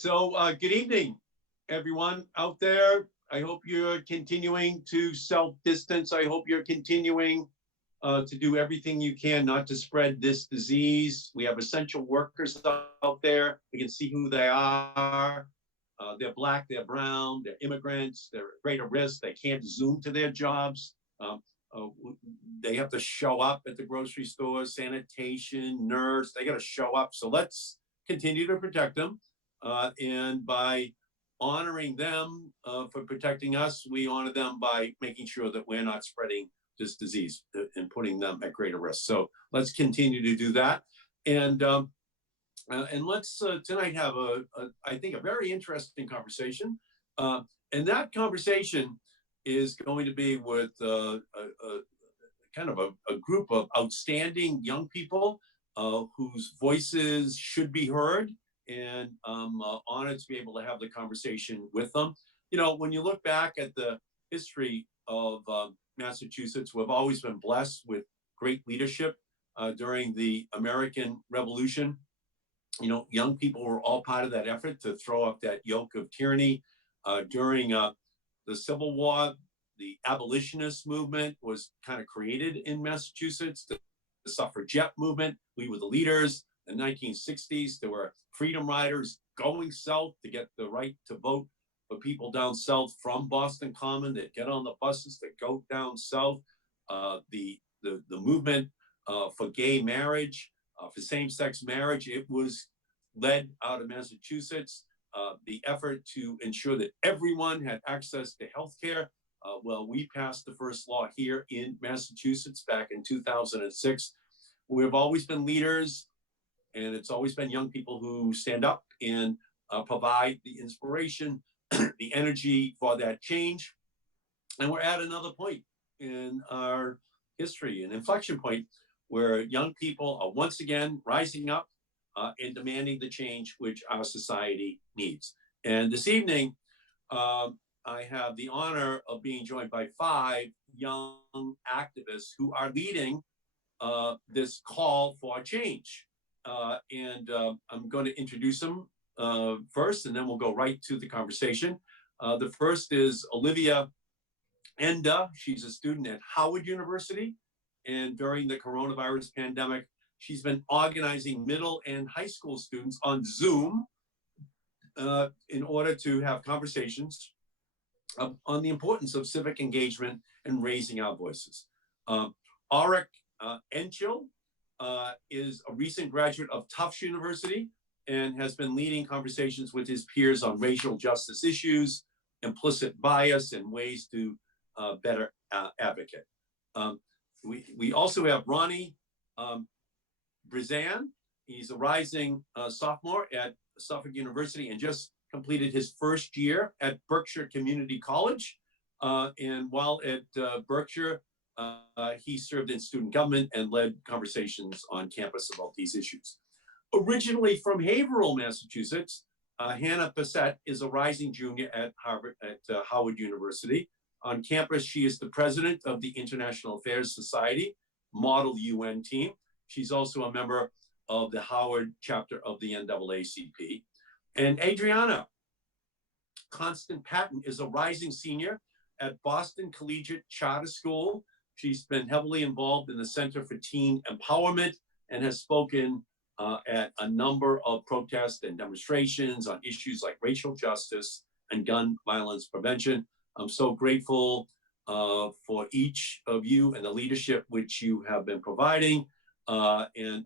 Good evening, everyone out there. I hope you're continuing to self-distance. I hope you're continuing to do everything you can not to spread this disease. We have essential workers out there. We can see who they are. They're black, they're brown, they're immigrants, they're at greater risk. They can't Zoom to their jobs. Uh, they have to show up at the grocery store, sanitation, nurse, they got to show up. So let's continue to protect them. And by honoring them for protecting us, we honor them by making sure that we're not spreading this disease and putting them at greater risk. So let's continue to do that. And let's tonight have I think, a very interesting conversation. And that conversation is going to be with kind of a group of outstanding young people whose voices should be heard. And I'm honored to be able to have the conversation with them. You know, when you look back at the history of Massachusetts, we've always been blessed with great leadership during the American Revolution. You know, young people were all part of that effort to throw off that yoke of tyranny. During the Civil War, the abolitionist movement was kind of created in Massachusetts. The suffragette movement, we were the leaders. In the 1960s, there were freedom riders going south to get the right to vote for people down south from Boston Common that get on the buses that go down south. The movement for gay marriage, for same-sex marriage, it was led out of Massachusetts. The effort to ensure that everyone had access to health care. Well, we passed the first law here in Massachusetts back in 2006. We've always been leaders, and it's always been young people who stand up and provide the inspiration, the energy for that change. And we're at another point in our history, an inflection point, where young people are once again rising up and demanding the change which our society needs. And this evening, I have the honor of being joined by 5 young activists who are leading this call for change. I'm going to introduce them first, and then we'll go right to the conversation. The first is Olivia Enda. She's a student at Howard University. And during the coronavirus pandemic, she's been organizing middle and high school students on Zoom in order to have conversations on the importance of civic engagement and raising our voices. Encho is a recent graduate of Tufts University and has been leading conversations with his peers on racial justice issues, implicit bias, and ways to better advocate. We also have Ronnie Brizan. He's a rising sophomore at Suffolk University and just completed his first year at Berkshire Community College. And while at Berkshire, he served in student government and led conversations on campus about these issues. Originally from Haverhill, Massachusetts, Hannah Pecet is a rising junior at Howard University. On campus, she is the president of the International Affairs Society Model UN team. She's also a member of the Howard chapter of the NAACP. And Adriana Constant Patton is a rising senior at Boston Collegiate Charter School. She's been heavily involved in the Center for Teen Empowerment and has spoken at a number of protests and demonstrations on issues like racial justice and gun violence prevention. I'm so grateful for each of you and the leadership which you have been providing. And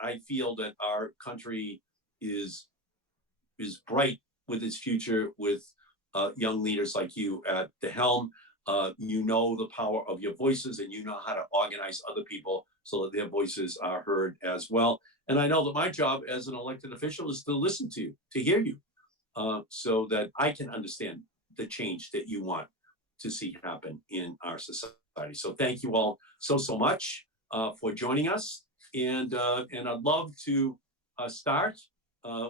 I feel that our country is bright with its future with young leaders like you at the helm. You know the power of your voices, and you know how to organize other people so that their voices are heard as well. And I know that my job as an elected official is to listen to you, to hear you, so that I can understand the change that you want to see happen in our society. So thank you all so much for joining us. And I'd love to start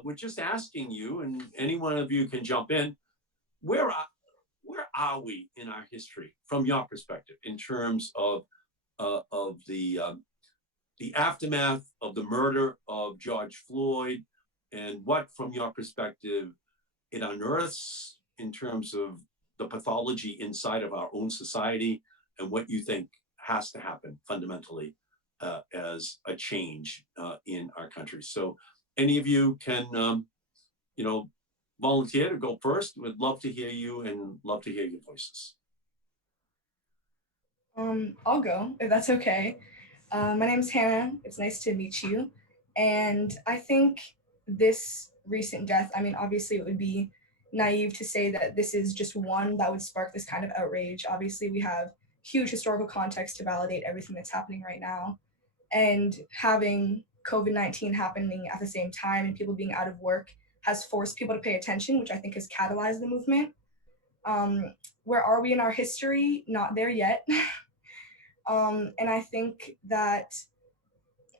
with just asking you, and any one of you can jump in, where are we in our history from your perspective in terms of the aftermath of the murder of George Floyd and what, from your perspective, it unearths in terms of the pathology inside of our own society, and what you think has to happen fundamentally as a change in our country. So, any of you can, volunteer to go first. Would love to hear you and love to hear your voices. I'll go if that's okay. My name's Hannah. It's nice to meet you. And I think this recent death, I mean, obviously, it would be naive to say that this is just one that would spark this kind of outrage. Obviously, we have huge historical context to validate everything that's happening right now. And having COVID-19 happening at the same time and people being out of work has forced people to pay attention, which I think has catalyzed the movement. Where are we in our history? Not there yet. And I think that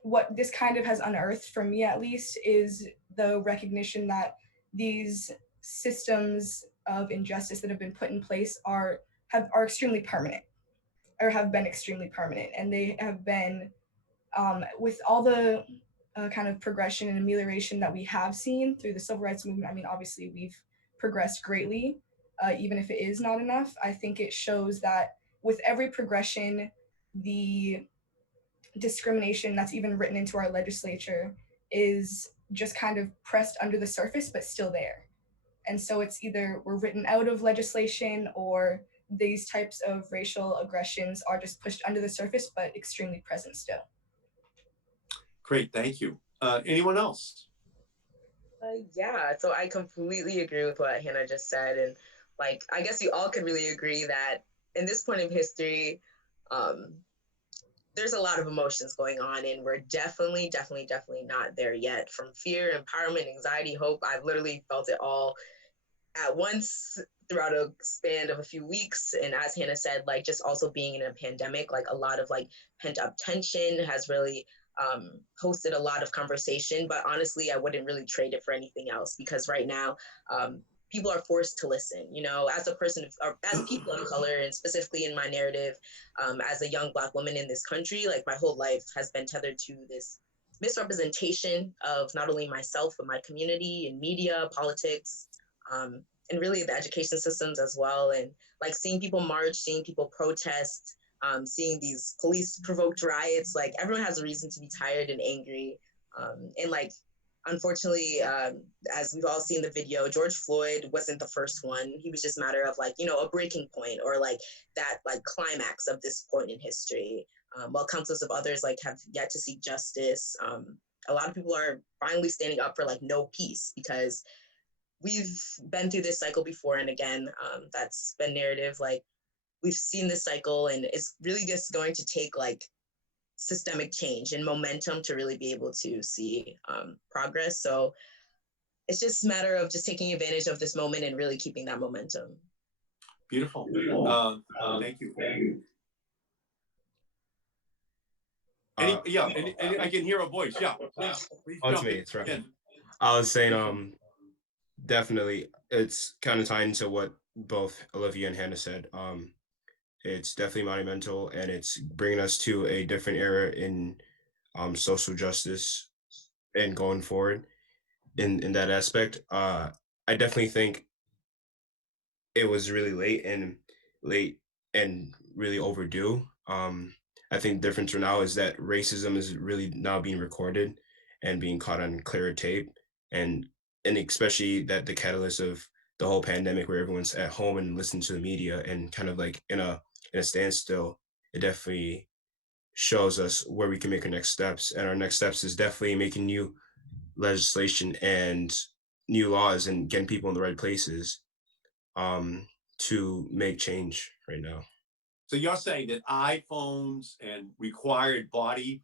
what this kind of has unearthed, for me at least, is the recognition that these systems of injustice that have been put in place are extremely permanent, or have been extremely permanent, and they have been, with all the kind of progression and amelioration that we have seen through the civil rights movement. I mean, obviously we've progressed greatly, even if it is not enough. I think it shows that with every progression, the discrimination that's even written into our legislature is just kind of pressed under the surface, but still there. And so it's either we're written out of legislation, or these types of racial aggressions are just pushed under the surface, but extremely present still. Great, thank you. Anyone else? Yeah, so I completely agree with what Hannah just said. And like, I guess you all could really agree that in this point of history, um, there's a lot of emotions going on, and we're definitely not there yet. From fear, empowerment, anxiety, hope, I've literally felt it all at once throughout a span of a few weeks. And as Hannah said, like just also being in a pandemic, like a lot of like pent up tension has really hosted a lot of conversation. But honestly, I wouldn't really trade it for anything else, because right now, people are forced to listen. You know, as a person, or as people of color, and specifically in my narrative, as a young Black woman in this country, like my whole life has been tethered to this misrepresentation of not only myself, but my community in media, politics, and really the education systems as well. And like seeing people march, seeing people protest, seeing these police provoked riots, like everyone has a reason to be tired and angry. And like, unfortunately, as we've all seen the video, George Floyd wasn't the first one. He was just a matter of like, you know, a breaking point, or like that like climax of this point in history. While countless of others like have yet to seek justice. A lot of people are finally standing up for like no peace, because we've been through this cycle before and again. That's been narrative. Like we've seen this cycle, and it's really just going to take like systemic change and momentum to really be able to see progress. So it's just a matter of just taking advantage of this moment and really keeping that momentum. Beautiful. Thank you. I can hear a voice. Yeah, please jump in. It's right. I was saying, definitely, it's kind of tying into what both Olivia and Hannah said. It's definitely monumental, and it's bringing us to a different era in social justice and going forward in that aspect. I definitely think it was really late and really overdue. I think the difference for now is that racism is really now being recorded and being caught on clearer tape, and especially that the catalyst of the whole pandemic, where everyone's at home and listening to the media and kind of like in a standstill. It definitely shows us where we can make our next steps, and our next steps is definitely making new legislation and new laws and getting people in the right places to make change right now. So you're saying that iPhones and required body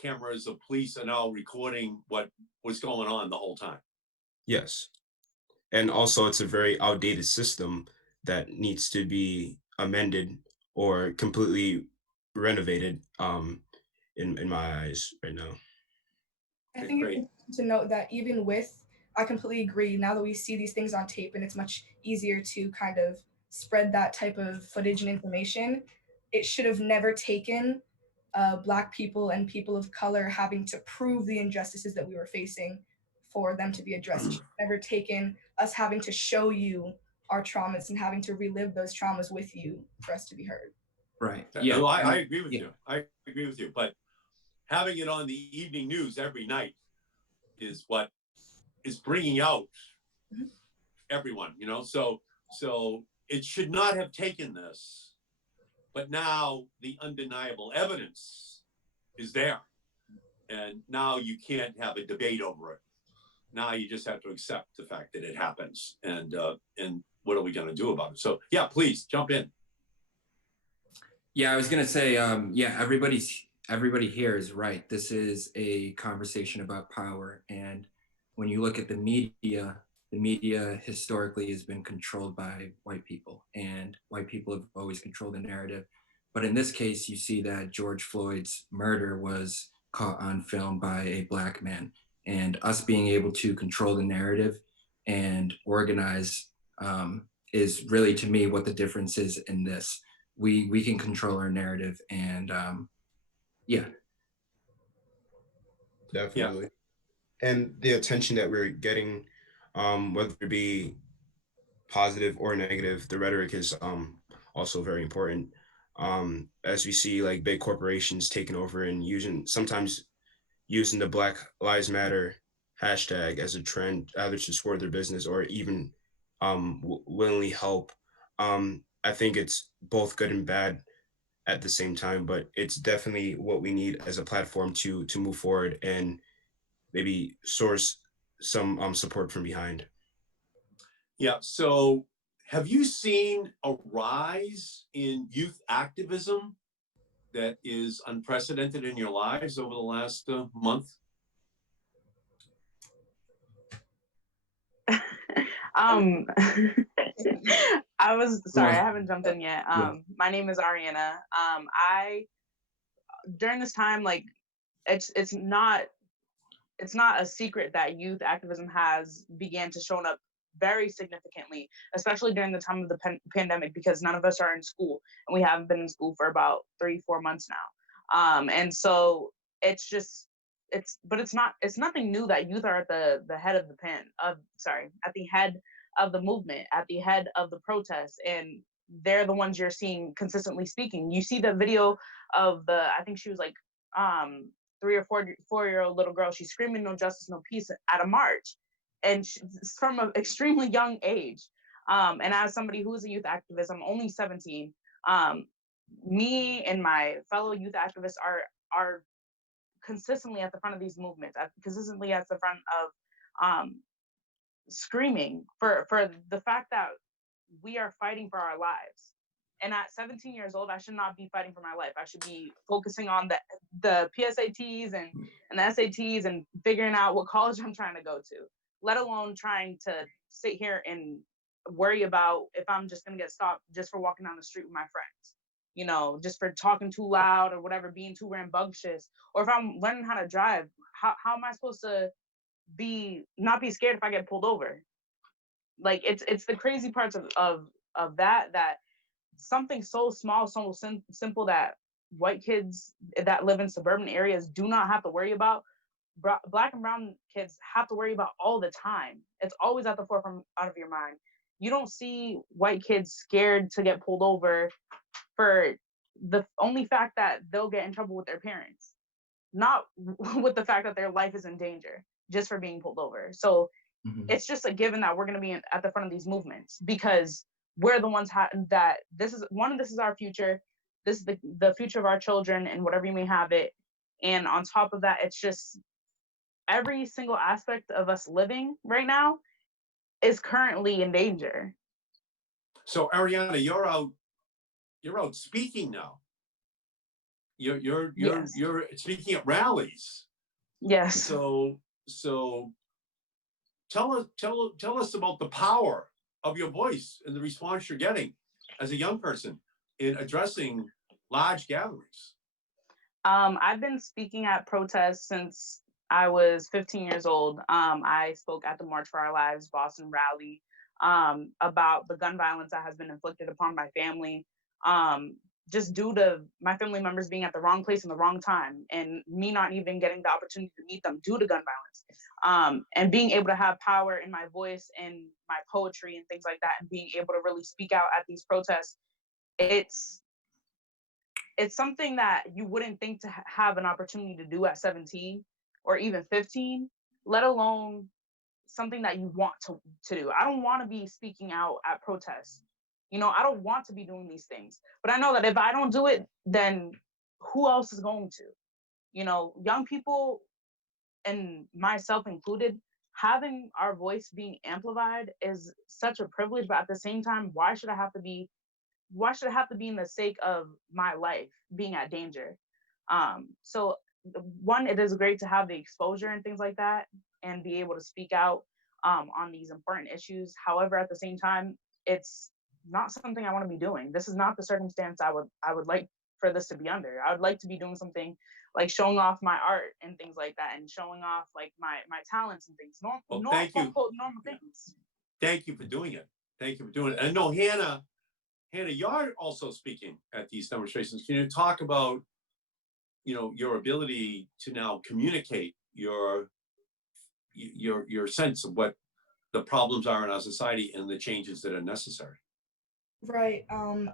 cameras of police are now recording what was going on the whole time? Yes. And also, it's a very outdated system that needs to be amended or completely renovated in my eyes right now. I think it's important to note that even with, I completely agree. Now that we see these things on tape and it's much easier to kind of spread that type of footage and information, it should have never taken Black people and people of color having to prove the injustices that we were facing for them to be addressed. It's never taken us having to show you our traumas and having to relive those traumas with you for us to be heard. Right. Yeah, Yeah. I agree with yeah. you. I agree with you. But having it on the evening news every night is what is bringing out Mhm. everyone, you know. So it should not have taken this, but now the undeniable evidence is there, and now you can't have a debate over it. Now you just have to accept the fact that it happens, and what are we going to do about it? So yeah, please jump in. Yeah, I was gonna say, yeah, everybody here is right. This is a conversation about power, and when you look at the media historically has been controlled by white people, and white people have always controlled the narrative. But in this case, you see that George Floyd's murder was caught on film by a Black man, and us being able to control the narrative and organize is really, to me, what the difference is in this. We can control our narrative, and yeah. Definitely. And the attention that we're getting, whether it be positive or negative, the rhetoric is also very important. As we see like big corporations taking over and sometimes using the Black Lives Matter hashtag as a trend, either to support their business or even willingly help. I think it's both good and bad at the same time, but it's definitely what we need as a platform to move forward and maybe source some support from behind. Yeah. So have you seen a rise in youth activism that is unprecedented in your lives over the last month? um I was sorry, I Well, haven't jumped in yet. yeah. My name is Ariana. I during this time, like it's not a secret that youth activism has began to show up very significantly, especially during the time of the pandemic, because none of us are in school, and we haven't been in school for about 3-4 months now. And so it's just it's nothing new that youth are at the head of at the head of the movement, at the head of the protests, and they're the ones you're seeing consistently speaking. You see the video of I think she was like 3 or 4 year old little girl. She's screaming "No justice, no peace" at a march, and she's from an extremely young age. And as somebody who is a youth activist, I'm only 17. Me and my fellow youth activists are consistently at the front of these movements, consistently at the front of screaming for the fact that we are fighting for our lives. And at 17 years old, I should not be fighting for my life. I should be focusing on the PSATs and the SATs and figuring out what college I'm trying to go to, let alone trying to sit here and worry about if I'm just going to get stopped just for walking down the street with my friends, you know, just for talking too loud or whatever, being too rambunctious, or if I'm learning how to drive, how am I supposed to not be scared if I get pulled over? Like it's the crazy parts of that something so small, so simple that white kids that live in suburban areas do not have to worry about, Black and brown kids have to worry about all the time. It's always at the forefront out of your mind. You don't see white kids scared to get pulled over for the only fact that they'll get in trouble with their parents, not with the fact that their life is in danger just for being pulled over. So it's just a given that we're going to be at the front of these movements, because we're the ones that this is our future. This is the future of our children and whatever you may have it. And on top of that, it's just every single aspect of us living right now is currently in danger. So Ariana, you're out speaking now. You're Yes. you're speaking at rallies. Yes. So tell us about the power of your voice and the response you're getting as a young person in addressing large gatherings. I've been speaking at protests since I was 15 years old. I spoke at the March for Our Lives Boston rally about the gun violence that has been inflicted upon my family, just due to my family members being at the wrong place in the wrong time, and me not even getting the opportunity to meet them due to gun violence. And being able to have power in my voice and my poetry and things like that, and being able to really speak out at these protests, it's something that you wouldn't think to have an opportunity to do at 17 or even 15, let alone something that you want to do. I don't want to be speaking out at protests. I don't want to be doing these things. But I know that if I don't do it, then who else is going to? Young people, and myself included, having our voice being amplified is such a privilege, but at the same time, why should it have to be in the sake of my life being at danger? So one, it is great to have the exposure and things like that and be able to speak out on these important issues. However, at the same time, it's not something I want to be doing. This is not the circumstance I would like for this to be under. I would like to be doing something like showing off my art and things like that, and showing off like my talents and things. Thank you. Normal things. Thank you for doing it. Thank you for doing it. And no, Hannah, you're also speaking at these demonstrations. Can you talk about, your ability to now communicate your sense of what the problems are in our society and the changes that are necessary? Right.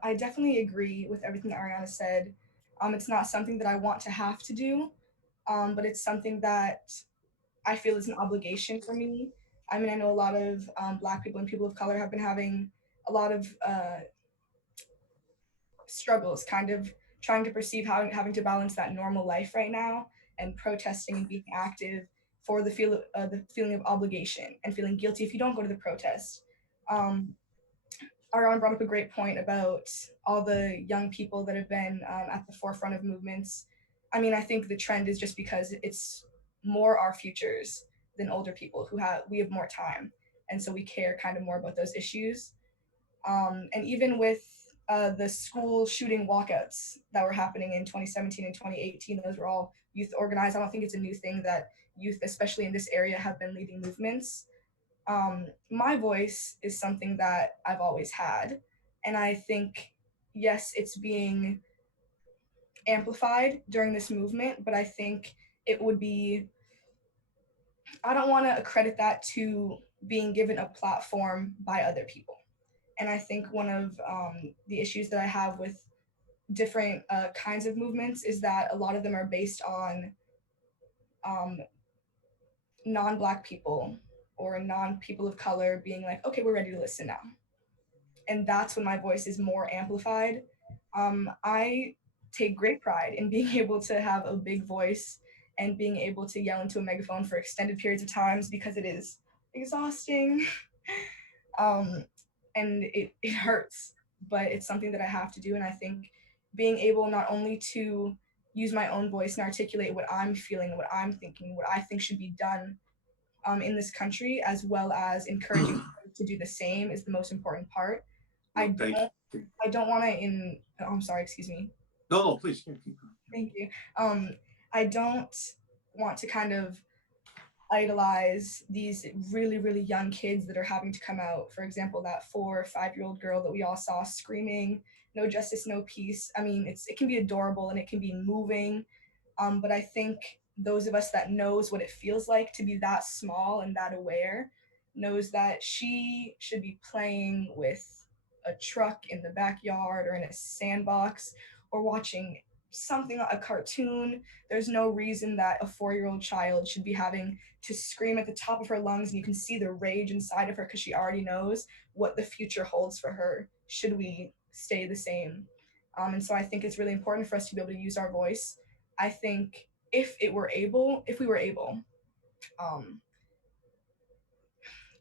I definitely agree with everything that Ariana said. It's not something that I want to have to do, but it's something that I feel is an obligation for me. I mean, I know a lot of Black people and people of color have been having a lot of struggles, kind of trying to perceive having to balance that normal life right now, and protesting and being active for the feeling of obligation and feeling guilty if you don't go to the protest. Ariana brought up a great point about all the young people that have been at the forefront of movements. I mean, I think the trend is just because it's more our futures than older people we have more time, and so we care kind of more about those issues. And even with the school shooting walkouts that were happening in 2017 and 2018, those were all youth organized. I don't think it's a new thing that youth, especially in this area, have been leading movements. My voice is something that I've always had. And I think, yes, it's being amplified during this movement, but I think it would be, I don't want to accredit that to being given a platform by other people. And I think one of the issues that I have with different kinds of movements is that a lot of them are based on non-Black people or non-people of color being like, okay, we're ready to listen now. And that's when my voice is more amplified. I take great pride in being able to have a big voice and being able to yell into a megaphone for extended periods of times, because it is exhausting. And it hurts, but it's something that I have to do. And I think being able not only to use my own voice and articulate what I'm feeling, what I'm thinking, what I think should be done in this country, as well as encouraging to do the same, is the most important part. I don't want to oh, I'm sorry, excuse me. No, please. Thank you. I don't want to kind of idolize these really, really young kids that are having to come out. For example, that 4 or 5-year-old girl that we all saw screaming, "No justice, no peace." I mean, it can be adorable and it can be moving, but I think those of us that knows what it feels like to be that small and that aware knows that she should be playing with a truck in the backyard or in a sandbox or watching something, a cartoon. There's no reason that a 4-year-old child should be having to scream at the top of her lungs, and you can see the rage inside of her because she already knows what the future holds for her should we stay the same. And so I think it's really important for us to be able to use our voice. I think if we were able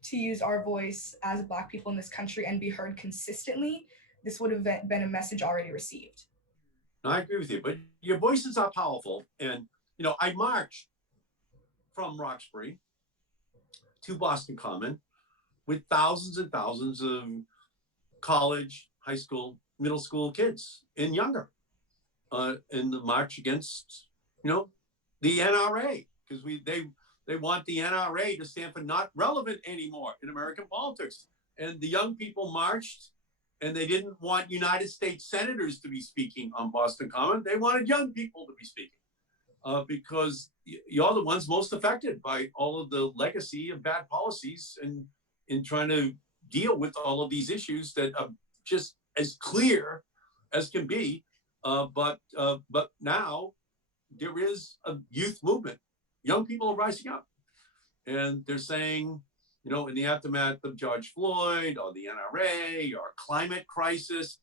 to use our voice as Black people in this country and be heard consistently, this would have been a message already received. I agree with you, but your voices are powerful. And, I marched from Roxbury to Boston Common with thousands and thousands of college, high school, middle school kids and younger in the march against, the NRA, because they want the NRA to stand for not relevant anymore in American politics. And the young people marched, and they didn't want United States senators to be speaking on Boston Common. They wanted young people to be speaking. because you're the ones most affected by all of the legacy of bad policies and in trying to deal with all of these issues that are just as clear as can be. But now there is a youth movement. Young people are rising up, and they're saying, in the aftermath of George Floyd or the NRA or climate crisis,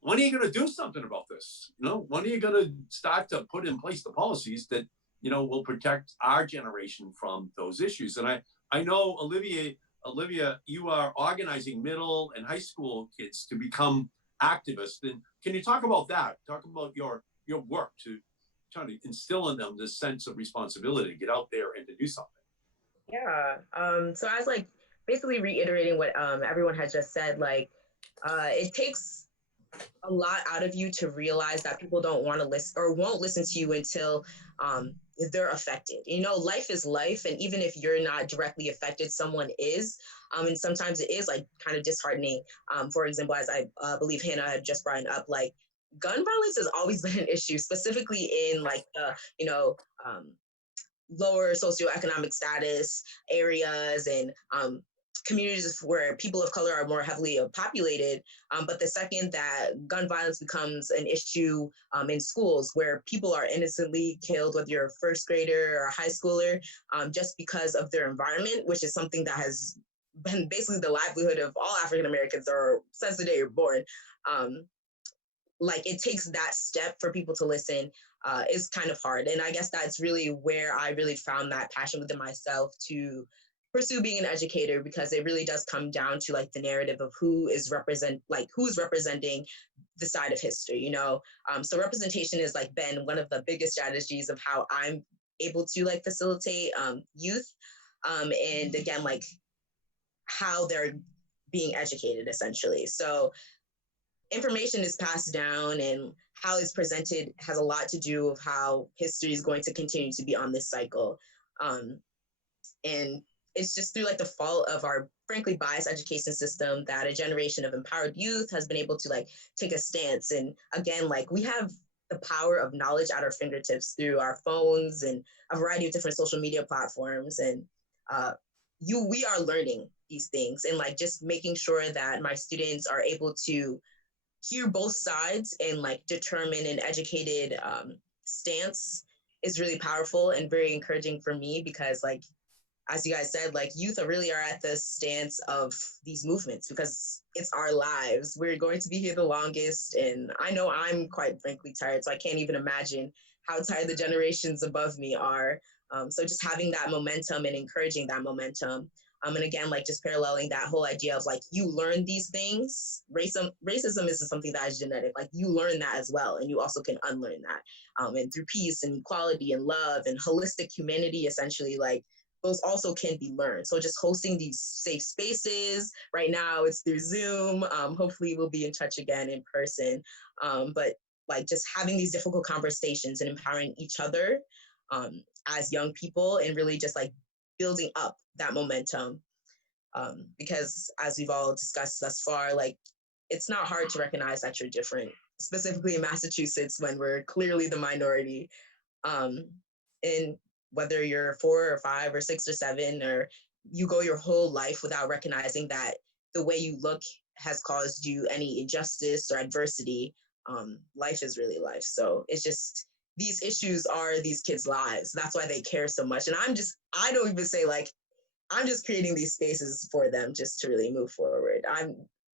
when are you going to do something about this? When are you going to start to put in place the policies that, will protect our generation from those issues? And I know, Olivia, you are organizing middle and high school kids to become activists. And can you talk about that? Talk about your work to try to instill in them this sense of responsibility to get out there and to do something. Yeah. So I was like basically reiterating what everyone had just said. Like, it takes a lot out of you to realize that people don't want to listen or won't listen to you until they're affected. Life is life, and even if you're not directly affected, someone is. And sometimes it is like kind of disheartening. For example, as I believe Hannah had just brought up, like gun violence has always been an issue, specifically in like lower socioeconomic status areas and communities where people of color are more heavily populated. But the second that gun violence becomes an issue in schools where people are innocently killed, whether you're a first grader or a high schooler, just because of their environment, which is something that has been basically the livelihood of all African Americans or since the day you're born. Like it takes that step for people to listen is kind of hard. And I guess that's really where I really found that passion within myself to pursue being an educator, because it really does come down to like the narrative of who's representing the side of history, so representation has like been one of the biggest strategies of how I'm able to like facilitate youth, and again, like how they're being educated essentially. So information is passed down, and how it's presented has a lot to do with how history is going to continue to be on this cycle. And it's just through like the fault of our frankly biased education system that a generation of empowered youth has been able to like take a stance. And again, like we have the power of knowledge at our fingertips through our phones and a variety of different social media platforms. And we are learning these things, and like just making sure that my students are able to hear both sides and like determine an educated stance is really powerful and very encouraging for me, because like as you guys said, like youth really are at the stance of these movements because it's our lives. We're going to be here the longest, and I know I'm quite frankly tired, so I can't even imagine how tired the generations above me are. So just having that momentum and encouraging that momentum. And again, like just paralleling that whole idea of like you learn these things. Racism isn't something that is genetic. Like you learn that as well, and you also can unlearn that. And through peace and equality and love and holistic humanity, essentially, like those also can be learned. So just hosting these safe spaces. Right now, it's through Zoom. Hopefully, we'll be in touch again in person. But like just having these difficult conversations and empowering each other as young people, and really just like building up that momentum, because as we've all discussed thus far, like it's not hard to recognize that you're different, specifically in Massachusetts when we're clearly the minority. And whether you're 4 or 5 or 6 or 7, or you go your whole life without recognizing that the way you look has caused you any injustice or adversity, life is really life. So it's just, these issues are these kids' lives. That's why they care so much. And I don't even say like, I'm just creating these spaces for them just to really move forward.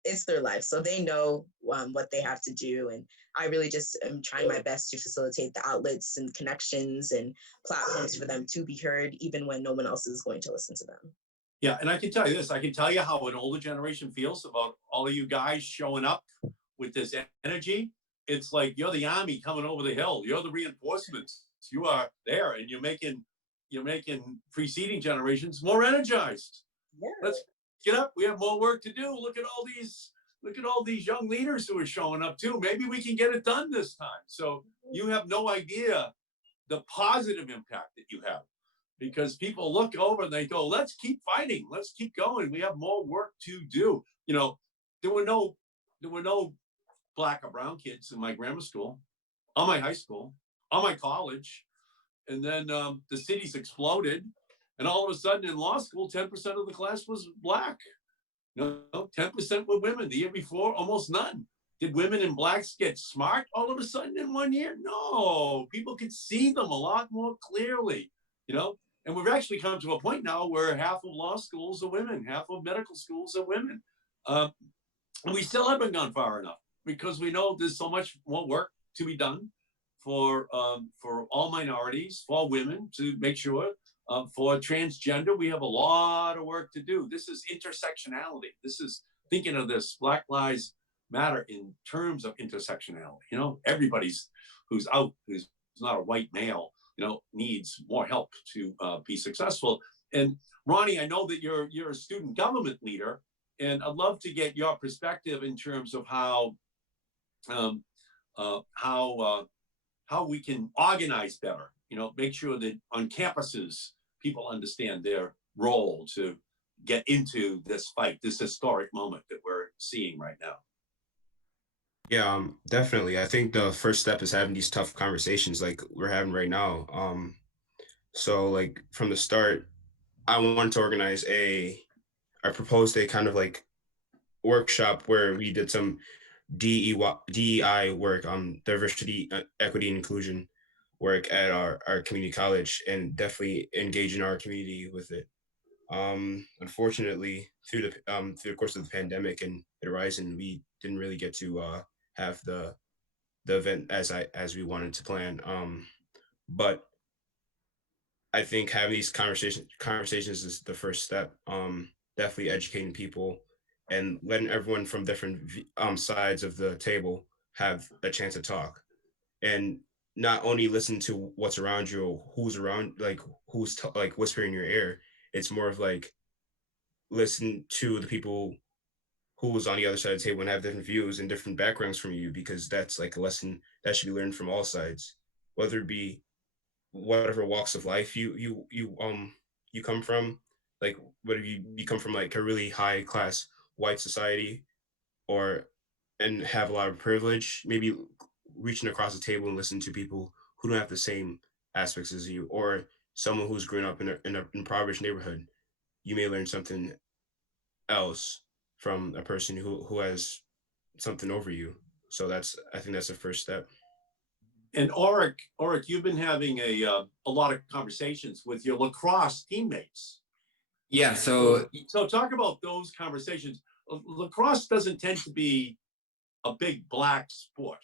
It's their life, so they know what they have to do. And I really just am trying my best to facilitate the outlets and connections and platforms for them to be heard, even when no one else is going to listen to them. Yeah, and I can tell you this, I can tell you how an older generation feels about all of you guys showing up with this energy. It's like you're the army coming over the hill. You're the reinforcements. You are there, and you're making preceding generations more energized. Yeah. Let's get up. We have more work to do. Look at all these young leaders who are showing up too. Maybe we can get it done this time. So you have no idea the positive impact that you have, because people look over and they go, let's keep fighting. Let's keep going. We have more work to do. There were no Black or brown kids in my grammar school, or my high school, or my college. and then the cities exploded, and all of a sudden in law school, 10% of the class was Black. 10% were women. The year before, almost none. Did women and Blacks get smart all of a sudden in 1 year? No, people could see them a lot more clearly, and we've actually come to a point now where half of law schools are women, half of medical schools are women. And we still haven't gone far enough because we know there's so much more work to be done for all minorities, for women, to make sure. For transgender, we have a lot of work to do. This is intersectionality. This is thinking of this Black Lives Matter in terms of intersectionality. Everybody's who's not a white male, needs more help to be successful. And Ronnie, I know that you're a student government leader, and I'd love to get your perspective in terms of how we can organize better. Make sure that on campuses people understand their role to get into this fight, this historic moment that we're seeing right now. Yeah, definitely. I think the first step is having these tough conversations like we're having right now. So like from the start, I wanted to organize I proposed a kind of like workshop where we did some DEI work, diversity, equity, and inclusion work at our community college, and definitely engaging our community with it. Unfortunately, through the course of the pandemic and the horizon, we didn't really get to have the event as we wanted to plan. But I think having these conversations is the first step. Definitely educating people and letting everyone from different sides of the table have a chance to talk, and not only listen to what's around you or who's around, like like whispering in your ear. It's more of like listen to the people who's on the other side of the table and have different views and different backgrounds from you, because that's like a lesson that should be learned from all sides, whether it be whatever walks of life you come from, like whether you come from like a really high class white society, or and have a lot of privilege, maybe reaching across the table and listen to people who don't have the same aspects as you, or someone who's grown up in a impoverished neighborhood. You may learn something else from a person who has something over you. So I think that's the first step. And Auric, you've been having a lot of conversations with your lacrosse teammates. Yeah. So talk about those conversations. Lacrosse doesn't tend to be a big Black sport,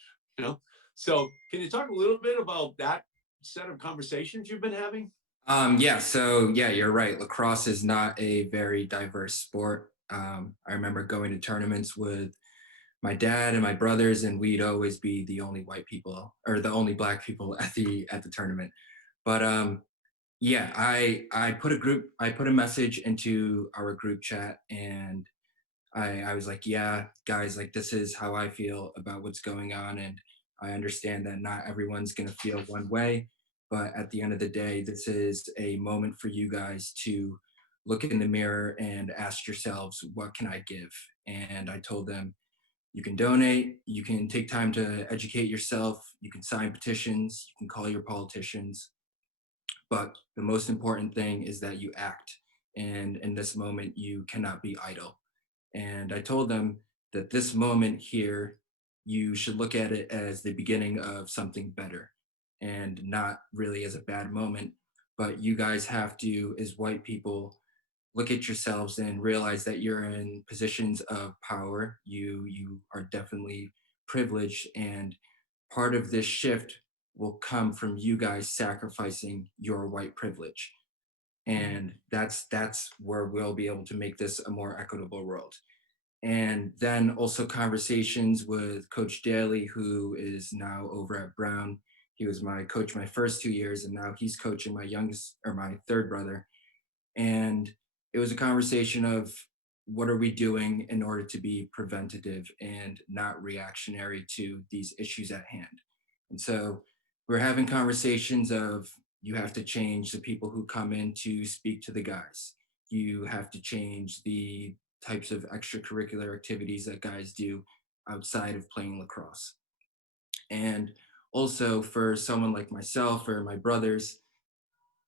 So can you talk a little bit about that set of conversations you've been having? Yeah. So yeah, you're right. Lacrosse is not a very diverse sport. I remember going to tournaments with my dad and my brothers, and we'd always be the only white people or the only Black people at the tournament. But yeah, I put a message into our group chat, and I was like, yeah, guys, like this is how I feel about what's going on, and I understand that not everyone's gonna feel one way, but at the end of the day, this is a moment for you guys to look in the mirror and ask yourselves, what can I give? And I told them, you can donate, you can take time to educate yourself, you can sign petitions, you can call your politicians, but the most important thing is that you act. And in this moment, you cannot be idle. And I told them that this moment here, you should look at it as the beginning of something better and not really as a bad moment. But you guys have to, as white people, look at yourselves and realize that you're in positions of power. You are definitely privileged, and part of this shift will come from you guys sacrificing your white privilege. And that's where we'll be able to make this a more equitable world. And then also conversations with Coach Daly, who is now over at Brown. He was my coach my first 2 years, and now he's coaching my third brother. And it was a conversation of what are we doing in order to be preventative and not reactionary to these issues at hand. And so we're having conversations of you have to change the people who come in to speak to the guys. You have to change the types of extracurricular activities that guys do outside of playing lacrosse. And also for someone like myself or my brothers,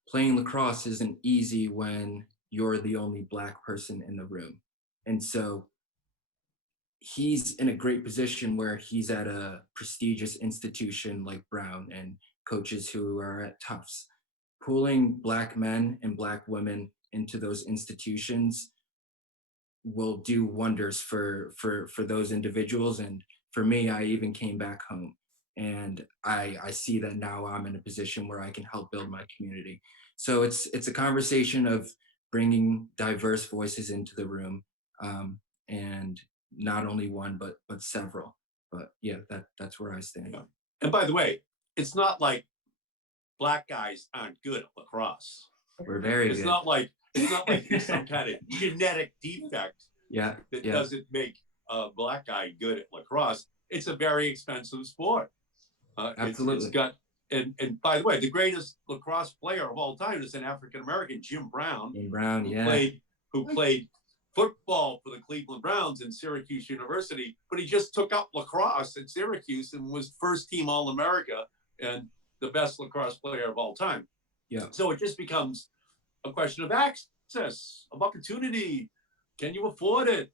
playing lacrosse isn't easy when you're the only Black person in the room. And so he's in a great position where he's at a prestigious institution like Brown and coaches who are at Tufts. Pulling Black men and Black women into those institutions will do wonders for those individuals. And for me, I even came back home, and I see that now I'm in a position where I can help build my community. So it's a conversation of bringing diverse voices into the room, and not only one but several. But yeah, that's where I stand. Yeah. And by the way, it's not like Black guys aren't good at lacrosse. We're very It's good. not like there's some kind of genetic defect Yeah, that yeah. doesn't make a Black guy good at lacrosse. It's a very expensive sport. Absolutely. It's got, and by the way, the greatest lacrosse player of all time is an African American, Jim Brown. Jim Brown, Who played football for the Cleveland Browns in Syracuse University, but he just took up lacrosse at Syracuse and was first team All-America and the best lacrosse player of all time. Yeah. So it just becomes a question of access, of opportunity. Can you afford it?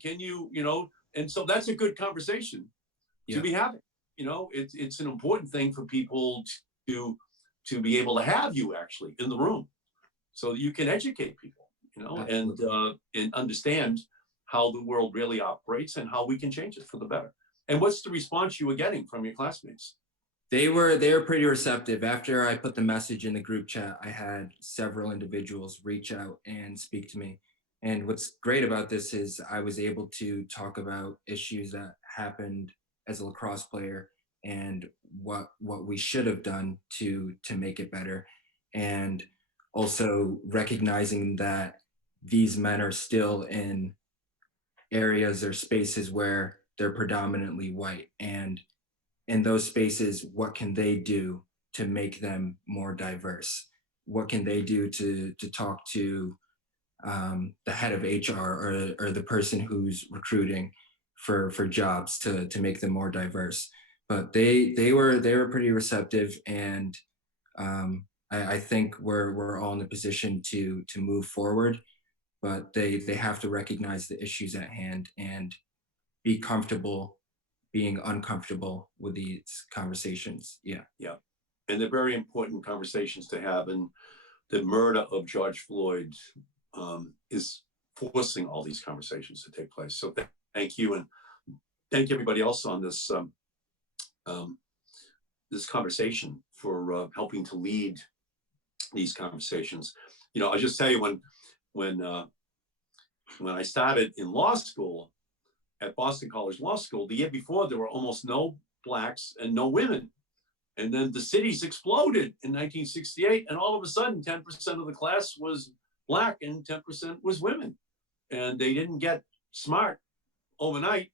Can you, and so that's a good conversation to be having. It's an important thing for people to be able to have you actually in the room so that you can educate people, and understand how the world really operates and how we can change it for the better. And what's the response you were getting from your classmates? They were pretty receptive. After I put the message in the group chat, I had several individuals reach out and speak to me. And what's great about this is I was able to talk about issues that happened as a lacrosse player and what we should have done to make it better. And also recognizing that these men are still in areas or spaces where they're predominantly white, and in those spaces, what can they do to make them more diverse? What can they do to talk to the head of HR or the person who's recruiting for jobs to make them more diverse? But they were pretty receptive, and I think we're all in a position to move forward. But they have to recognize the issues at hand and be comfortable being uncomfortable with these conversations. Yeah. And they're very important conversations to have. And the murder of George Floyd is forcing all these conversations to take place. So thank you, and thank everybody else on this this conversation for helping to lead these conversations. I'll just tell you, when I started in law school at Boston College Law School, the year before, there were almost no Blacks and no women. And then the cities exploded in 1968, and all of a sudden, 10% of the class was Black and 10% was women. And they didn't get smart overnight.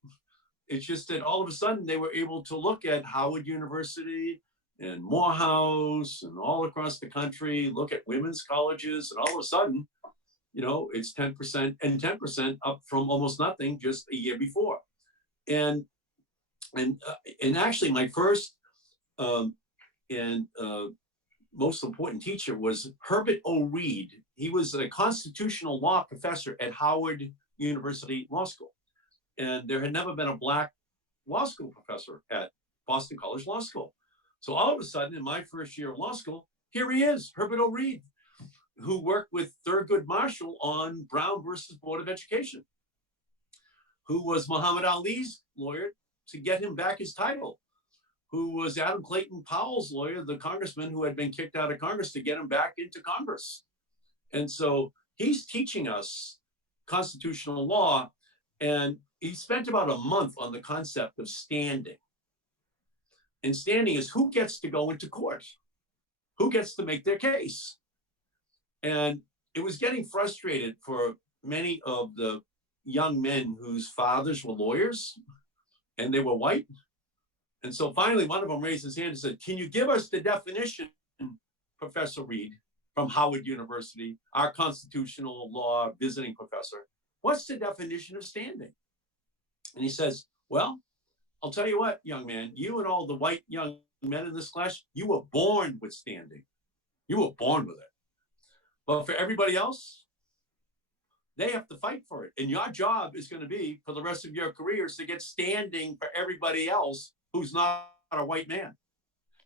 It's just that all of a sudden, they were able to look at Howard University and Morehouse and all across the country, look at women's colleges, and all of a sudden, it's 10% and 10% up from almost nothing just a year before. And actually, my first and most important teacher was Herbert O. Reed. He was a constitutional law professor at Howard University Law School. And there had never been a Black law school professor at Boston College Law School. So all of a sudden, in my first year of law school, here he is, Herbert O. Reed, who worked with Thurgood Marshall on Brown versus Board of Education, who was Muhammad Ali's lawyer to get him back his title, who was Adam Clayton Powell's lawyer, the congressman who had been kicked out of Congress, to get him back into Congress. And so he's teaching us constitutional law, and he spent about a month on the concept of standing. And standing is who gets to go into court, who gets to make their case. And it was getting frustrated for many of the young men whose fathers were lawyers and they were white. And so finally, one of them raised his hand and said, "Can you give us the definition, Professor Reed from Howard University, our constitutional law visiting professor? What's the definition of standing?" And he says, "Well, I'll tell you what, young man, you and all the white young men in this class, you were born with standing. You were born with it. But for everybody else, they have to fight for it. And your job is going to be for the rest of your careers to get standing for everybody else who's not a white man.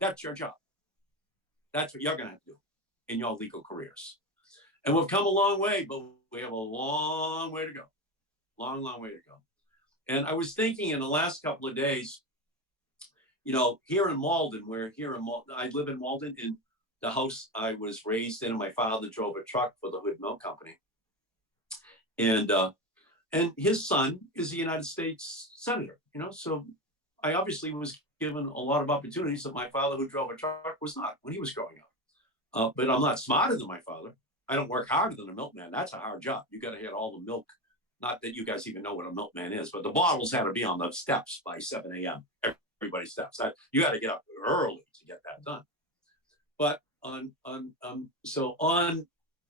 That's your job. That's what you're going to have to do in your legal careers. And we've come a long way, but we have a long way to go. Long, long way to go. And I was thinking in the last couple of days, you know, here in Malden, I live in Malden, in the house I was raised in, and my father drove a truck for the Hood Milk Company. And his son is a United States senator, you know, so I obviously was given a lot of opportunities that my father, who drove a truck, was not when he was growing up. But I'm not smarter than my father. I don't work harder than a milkman. That's a hard job. You got to get all the milk. Not that you guys even know what a milkman is, but the bottles had to be on the steps by 7 a.m. Everybody's steps. You got to get up early to get that done. But on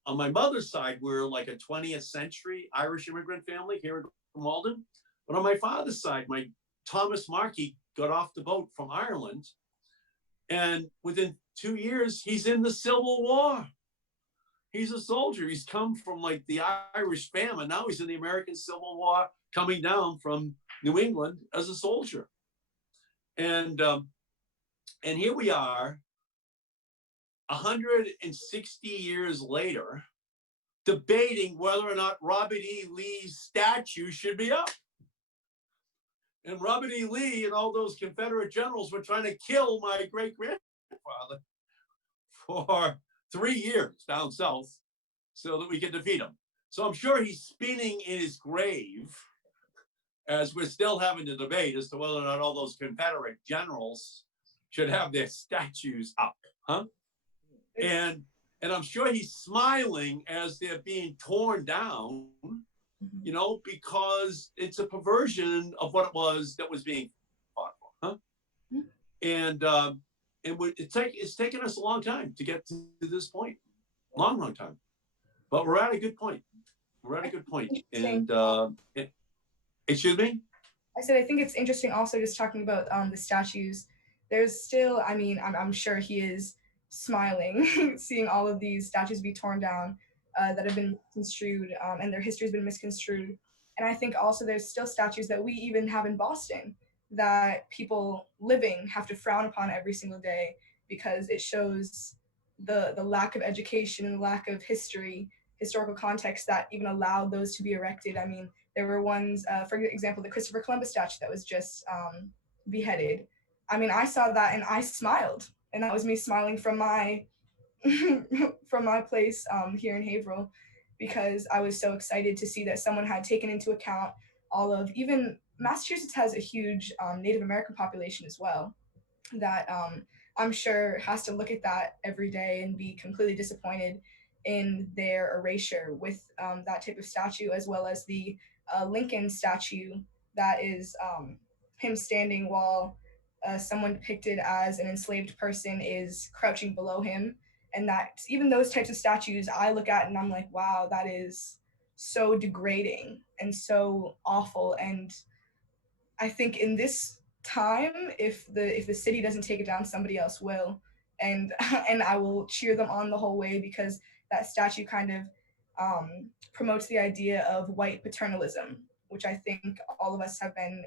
my mother's side, we're like a 20th century Irish immigrant family here in Malden. But on my father's side, my Thomas Markey got off the boat from Ireland, and within 2 years, he's in the Civil War. He's a soldier. He's come from like the Irish famine. Now he's in the American Civil War, coming down from New England as a soldier. And here we are, 160 years later, debating whether or not Robert E. Lee's statue should be up. And Robert E. Lee and all those Confederate generals were trying to kill my great-grandfather for 3 years down south so that we could defeat him. So I'm sure he's spinning in his grave as we're still having the debate as to whether or not all those Confederate generals should have their statues up, huh? And I'm sure he's smiling as they're being torn down, you know, because it's a perversion of what it was that was being fought for, huh? And it's taken us a long time to get to this point, long time. But we're at a good point. We're at a good point. And excuse me? I said, I think it's interesting also just talking about the statues. There's still, I mean, I'm sure he is smiling, seeing all of these statues be torn down that have been misconstrued and their history has been misconstrued. And I think also there's still statues that we even have in Boston that people living have to frown upon every single day because it shows the lack of education and the lack of historical context that even allowed those to be erected. I mean, there were ones, for example, the Christopher Columbus statue that was just beheaded. I mean, I saw that and I smiled, and that was me smiling from my from my place here in Haverhill, because I was so excited to see that someone had taken into account all of, even Massachusetts has a huge Native American population as well, that I'm sure has to look at that every day and be completely disappointed in their erasure with that type of statue, as well as the Lincoln statue that is him standing while someone depicted as an enslaved person is crouching below him. And that even those types of statues I look at and I'm like, wow, that is so degrading and so awful. And I think in this time, if the city doesn't take it down, somebody else will, and I will cheer them on the whole way, because that statue kind of promotes the idea of white paternalism, which I think all of us have been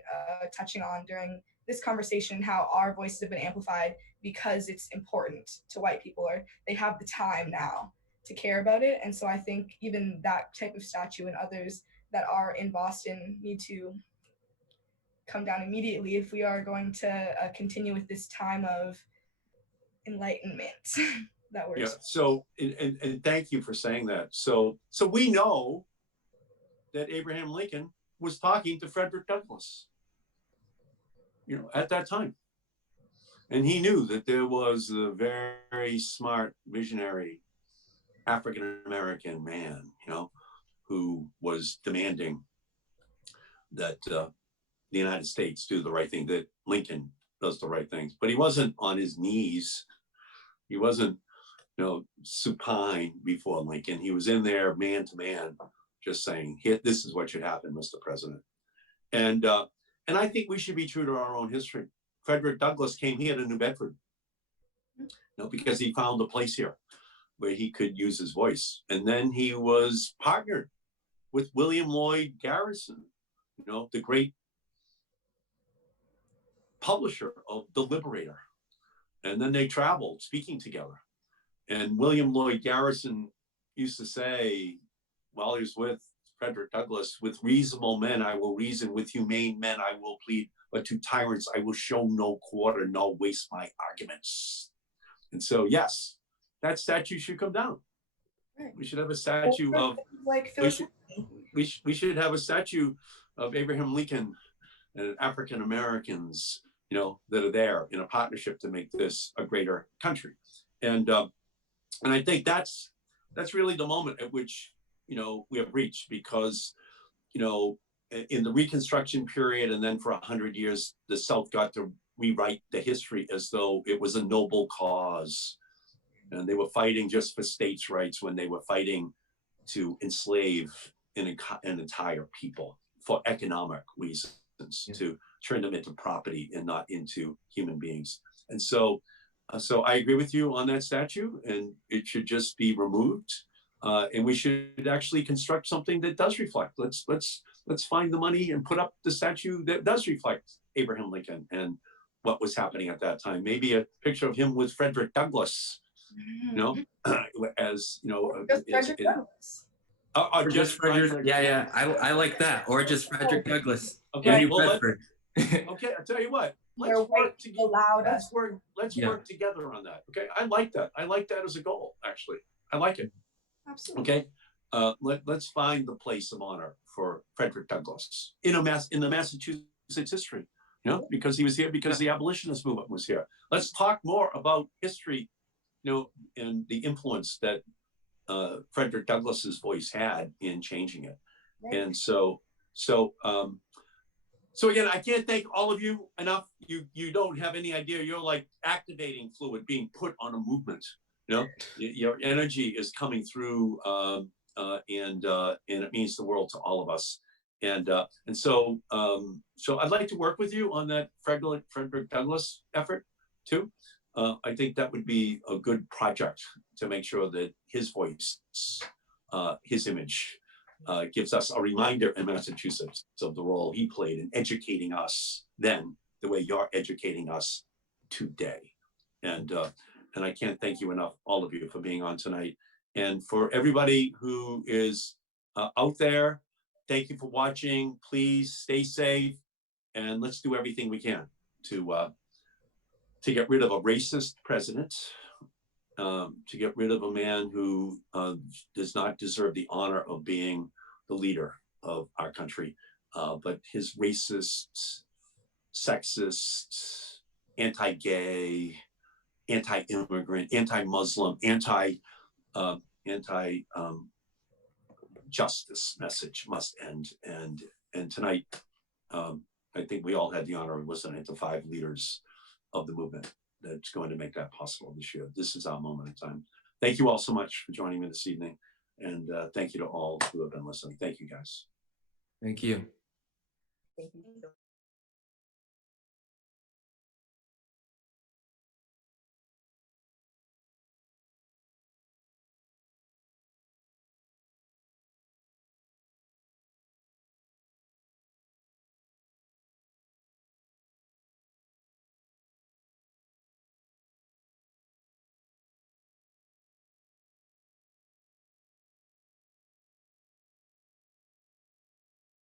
touching on during this conversation, how our voices have been amplified because it's important to white people, or they have the time now to care about it. And so I think even that type of statue and others that are in Boston need to come down immediately if we are going to continue with this time of enlightenment that we're So and thank you for saying that. So we know that Abraham Lincoln was talking to Frederick Douglass, you know, at that time, and he knew that there was a very smart, visionary African American man, you know, who was demanding that the United States do the right thing, that Lincoln does the right things. But he wasn't on his knees. He wasn't, you know, supine before Lincoln. He was in there man to man, just saying, "Here, this is what should happen, Mr. President." And I think we should be true to our own history. Frederick Douglass came here to New Bedford, you know, because he found a place here. where he could use his voice. And then he was partnered with William Lloyd Garrison, you know, the great publisher of The Liberator. And then they traveled speaking together. And William Lloyd Garrison used to say, while he was with Frederick Douglass, with reasonable men I will reason, with humane men I will plead, but to tyrants I will show no quarter, nor waste my arguments. And so, yes, that statue should come down. Right. We should have a statue of, like we should have a statue of Abraham Lincoln and African Americans, you know, that are there in a partnership to make this a greater country. And I think that's really the moment at which, you know, we have reached, because, you know, in the Reconstruction period, and then for 100 years, the South got to rewrite the history as though it was a noble cause. And they were fighting just for states' rights when they were fighting to enslave an entire people for economic reasons, to turn them into property and not into human beings. And so, so I agree with you on that statue, and it should just be removed. And we should actually construct something that does reflect. Let's find the money and put up the statue that does reflect Abraham Lincoln and what was happening at that time. Maybe a picture of him with Frederick Douglass, you know, as you know, just Frederick Douglass. Or just Frederick. Yeah, I like that. Or just Frederick Douglass. Okay, New well, Bedford. okay, I'll tell you what. Let's work together. Let's work together on that. Okay, I like that. I like that as a goal. Actually, I like it. Absolutely. Okay, let's find the place of honor for Frederick Douglass in the Massachusetts history. You know, because he was here, because the abolitionist movement was here. Let's talk more about history, you know, and the influence that Frederick Douglass's voice had in changing it. Right. And so again, I can't thank all of you enough. You don't have any idea. You're like activating fluid being put on a movement. You know, your energy is coming through, and it means the world to all of us. And so I'd like to work with you on that Frederick Douglass effort too. I think that would be a good project to make sure that his voice, his image, gives us a reminder in Massachusetts of the role he played in educating us then, the way you're educating us today. And I can't thank you enough, all of you, for being on tonight. And for everybody who is out there, thank you for watching. Please stay safe, and let's do everything we can to get rid of a racist president, to get rid of a man who does not deserve the honor of being the leader of our country, but his racist, sexist, anti-gay, anti-immigrant, anti-Muslim, anti-justice message must end. And tonight, I think we all had the honor of listening to 5 leaders of the movement that's going to make that possible this year. This is our moment in time. Thank you all so much for joining me this evening. And thank you to all who have been listening. Thank you, guys. Thank you. Thank you.